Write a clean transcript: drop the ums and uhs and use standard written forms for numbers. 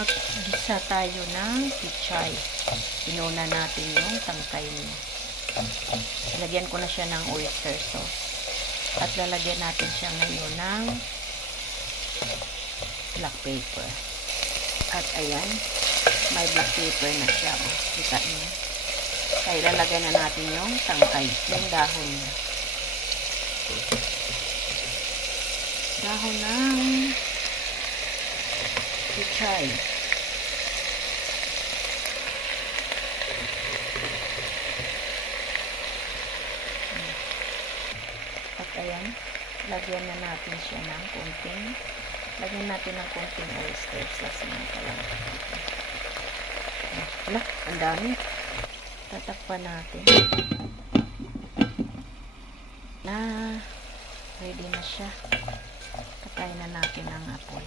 Mag-gisa tayo ng pichay. Inuna natin yung tangkay niya. Lagyan ko na siya ng oyster sauce. At lalagyan natin siya ngayon ng black pepper. At ayan, may black pepper na siya. Kita niyo. Kaya ilalagay na natin yung tangkay, yung dahon niya. Dahon ng pichay. At ayan, lagyan na natin siya ng konting, lagyan natin ng konting oyster sauce na pala. Wala, ang dami. Tatakpan natin. Na, ready na siya. Patayin na natin ang apoy.